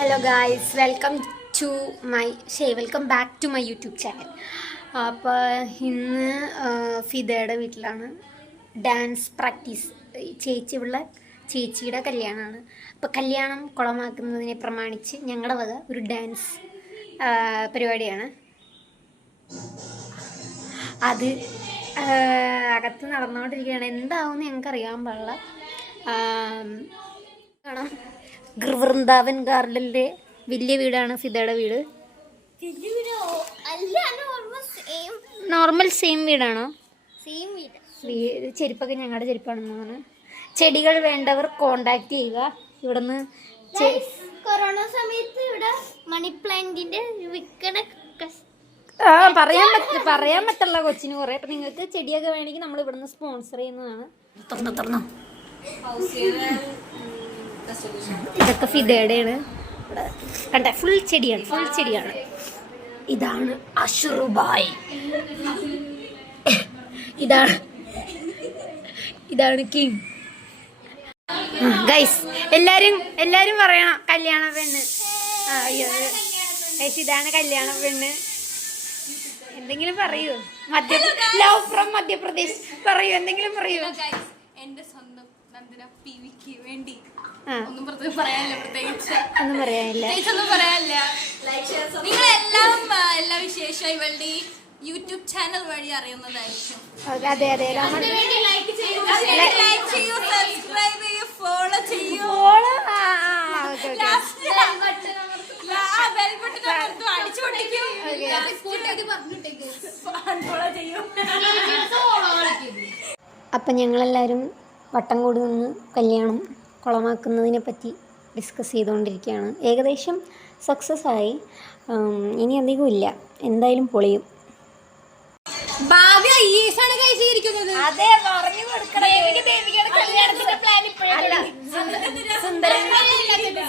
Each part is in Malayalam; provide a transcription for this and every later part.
Hello guys, welcome back to my YouTube channel. അപ്പോൾ ഇന്ന് ഫിദയുടെ വീട്ടിലാണ് ഡാൻസ് പ്രാക്ടീസ്. ചേച്ചിയുടെ കല്യാണമാണ്. അപ്പോൾ കല്യാണം കുളമാക്കുന്നതിനെ പ്രമാണിച്ച് ഞങ്ങളുടെ വക ഒരു ഡാൻസ് പരിപാടിയാണ്. അത് അകത്ത് നടന്നുകൊണ്ടിരിക്കുകയാണ്. എന്താവുമെന്ന് ഞങ്ങൾക്ക് അറിയാൻ പാടില്ല. കാണാം, വൃന്ദാവൻ ഗാർഡനിലെ വലിയ വീടാണ് ഫിദയുടെ വീട്. നോർമൽ സെയിം വീടാണോ? ചെരുപ്പൊക്കെ ഞങ്ങളുടെ ചെരുപ്പാണെന്ന് തോന്നുന്നു. ചെടികൾ വേണ്ടവർ കോണ്ടാക്ട് ചെയ്യുക. ഇവിടുന്ന് കൊറോണ സമയത്ത് ഇവിടെ മണി പ്ലാന്റിന്റെ പറയാൻ പറ്റുള്ള കൊച്ചിന് കുറെ. അപ്പൊ നിങ്ങൾക്ക് ചെടിയൊക്കെ വേണമെങ്കിൽ നമ്മൾ ഇവിടുന്ന് സ്പോൺസർ ചെയ്യുന്നതാണ്. തുറന്നോ ഇതൊക്കെ ഫിദയുടെയാണ്. കണ്ട, ഫുൾ ചെടിയാണ്. ഇതാണ് അഷ്റുബായ്. ഇതാണ് കിങ്. ഗൈസ്, എല്ലാരും പറയണം കല്യാണ പെണ്ണ്. ഗൈസ്, ഇതാണ് കല്യാണ പെണ്ണ്. എന്തെങ്കിലും പറയൂ. ലവ് ഫ്രം മധ്യപ്രദേശ് പറയൂ, എന്തെങ്കിലും പറയൂ. എന്റെ സ്വന്തം നന്ദന പിവിക്ക് വേണ്ടി ഒന്നും പറയാനില്ല. ഒന്നും പറയാനില്ല. നിങ്ങളെല്ലാം എല്ലാ വിശേഷം ഇവളുടെ ഈ യൂട്യൂബ് ചാനൽ വഴി അറിയുന്നതായിരിക്കും. അതെ. ലൈക്ക് ചെയ്യൂ, സബ്സ്ക്രൈബ് ചെയ്യൂ, ഫോളോ ചെയ്യൂ. അപ്പം ഞങ്ങളെല്ലാവരും വട്ടം കൂടി നിന്ന് കല്യാണം കുളമാക്കുന്നതിനെ പറ്റി ഡിസ്കസ് ചെയ്തുകൊണ്ടിരിക്കുകയാണ്. ഏകദേശം സക്സസ് ആയി. ഇനി അധികം ഇല്ല, എന്തായാലും പൊളിയും.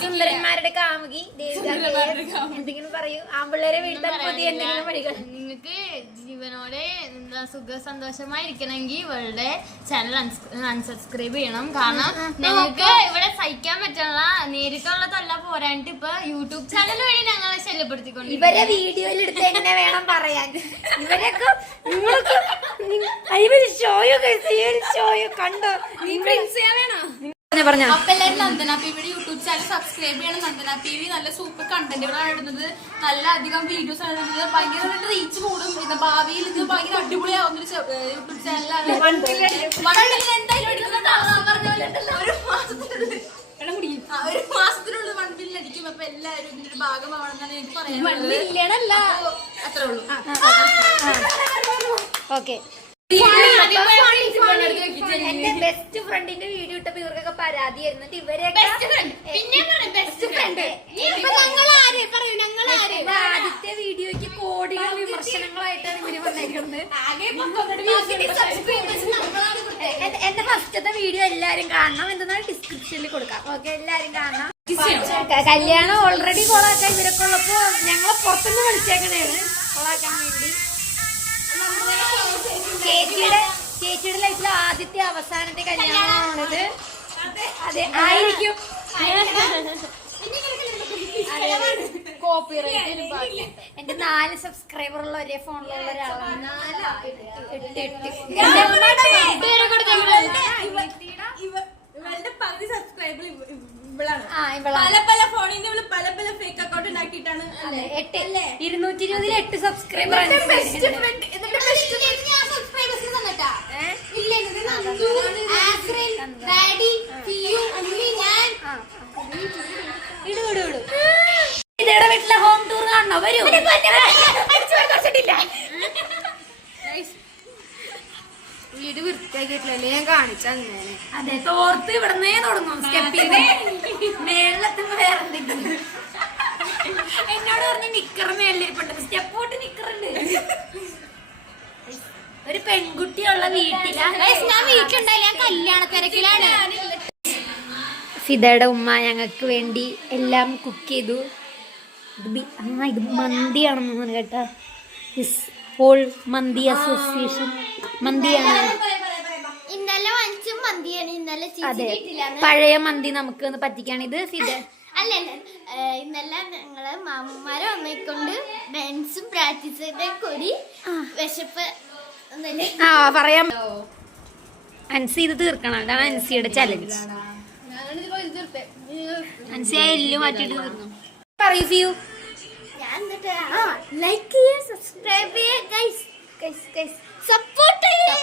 സുന്ദരന്മാരുടെ കാമുകി എന്തെങ്കിലും പറയൂ. ആമ്പിള്ളേരെ വീഴ്ത്താൻ പുതിയ എന്തെങ്കിലും വഴികൾ. നിങ്ങൾക്ക് ജീവനോടെ സുഖ സന്തോഷമായിരിക്കണമെങ്കിൽ ഇവളുടെ ചാനൽ അൺസബ്സ്ക്രൈബ് ചെയ്യണം. കാരണം ഞങ്ങൾക്ക് ഇവിടെ സഹിക്കാൻ പറ്റുള്ള നേരിട്ടുള്ള തൊല്ല പോരാണ്ട് ഇപ്പൊ യൂട്യൂബ് ചാനൽ വഴി ഞങ്ങളെ ശല്യപ്പെടുത്തിക്കൊണ്ട് ഇവരെ വീഡിയോയിൽ എടുത്ത് എന്നെ വേണം പറയാൻ. ഇവരൊക്കെ ഷോയോ കണ്ടോ? അപ്പൊ എല്ലാവരും നന്ദന പിവിയുടെ യൂട്യൂബ് ചാനൽ സബ്സ്ക്രൈബ് ചെയ്യണം. നന്ദന പിവി നല്ല സൂപ്പർ കണ്ടന്റുകളാണ് ഇടുന്നത്. നല്ല അധികം വീഡിയോസ് ആണ് ഇടുന്നത്. ഭയങ്കര റീച്ച് കൂടും. ഇത് ഭാവിയിൽ ഇത് ഭയങ്കര അടിപൊളിയാവുന്നൊരു യൂട്യൂബ് ചാനലാണ്. എന്തായാലും ഒരു മാസത്തിനുള്ളിൽ 1 ബില്യൺ അടിക്കും. അപ്പൊ എല്ലാവരും ഇതിന്റെ ഒരു ഭാഗമാവണമെന്നാണ് എനിക്ക് പറയാനുള്ളത്. അത്രേ ഉള്ളൂ. ഓക്കെ. എന്റെ ബെസ്റ്റ് ഫ്രണ്ടിന്റെ വീഡിയോ ഇട്ടപ്പോ ഇവർക്കൊക്കെ പരാതി ആയിരുന്നിട്ട് ഇവരെയൊക്കെ ആദ്യത്തെ വീഡിയോയ്ക്ക് കോടികൾ വിമർശനങ്ങളായിട്ടാണ് ഇവര് വന്നേക്കുന്നത്. എന്റെ ഫസ്റ്റത്തെ വീഡിയോ എല്ലാരും കാണണം. എന്തെന്നാണ് ഡിസ്ക്രിപ്ഷനിൽ കൊടുക്കാം. ഓക്കെ, എല്ലാരും കാണണം. കല്യാണം ഓൾറെഡി കൊളാക്കാൻ ഇവരൊക്കെ ഉള്ളപ്പോ ഞങ്ങളെ പുറത്തുനിന്ന് വിളിച്ചേക്കണേണ് കൊളാക്കാൻ വേണ്ടി. ചേച്ചിയുടെ ലൈഫിലെ ആദ്യത്തെ അവസാനത്തെ കല്യാണമാണിത്. അതെ, ആയിരിക്കും. എന്റെ 4 സബ്സ്ക്രൈബർ ഉള്ള ഒരേ ഫോണിലുള്ള ഒരാളാണ്. 8 ഇവളുടെ പകുതി സബ്സ്ക്രൈബർ ഇവളാണ്. പല ഫോണിൽ നിന്ന് പല ഫേക്ക് അക്കൗണ്ട് ഉണ്ടാക്കിയിട്ടാണ്. 220 8 സബ്സ്ക്രൈബർ. ഇതേടെ വീട്ടിലെ ഹോം ടൂർ കാണണോ? വരൂ. വീട് വൃത്തിയാക്കിയിട്ടില്ലേ ഞാൻ കാണിച്ചങ്ങനെ. അതെ, തോർത്ത് ഇവിടുന്നേ തുടങ്ങും. സ്റ്റെപ്പിന് മേളിലെത്തുമ്പോ വേറെ എന്തെങ്കിലും. എന്നോട് പറഞ്ഞ നിക്കർ മേളിലിരിപ്പുണ്ട്. സ്റ്റെപ്പ് തൊട്ട് നിക്കറുണ്ട്. ഒരു പെൺകുട്ടിയുള്ള വീട്ടിലാണ്. ഞാൻ വീട്ടിലുണ്ടായില്ല, ഞാൻ കല്യാണ തിരക്കിലാണ്. ഫിദയുടെ ഉമ്മ ഞങ്ങൾക്ക് വേണ്ടി എല്ലാം കുക്ക് ചെയ്തു. ഇത് മന്തിയാണെന്ന് തോന്നുന്നു കേട്ടോ. ഹോൾ മന്തി അസോസിയേഷൻ മന്തിയാണ്. ഇന്നലെ വാങ്ങിച്ച മന്തിയാണ്. ഇന്നലെ അതെ, പഴയ മന്തി നമുക്ക് പറ്റിക്കാണ്. ഇത് ഫിദ അല്ലല്ല, ഇന്നലെ അല്ല ഞങ്ങള് മാമന്മാരെ വന്നേക്കൊണ്ട് ഡാൻസും പ്രാക്ടീസിന്റെ കൂടി വിശപ്പ് പറയാം. അൻസി ഇത് തീർക്കണം, അതാണ് അൻസിയുടെ ചലഞ്ച്. അൻസി ആ എല്ല് മാറ്റിയിട്ട് തീർന്നു. പറയൂ ഫിയു. ഞാൻ എന്നിട്ട് ലൈക്ക് ചെയ്യുക, സബ്സ്ക്രൈബ് ചെയ്യുക, ഗൈസ് സപ്പോർട്ട് ചെയ്യുക.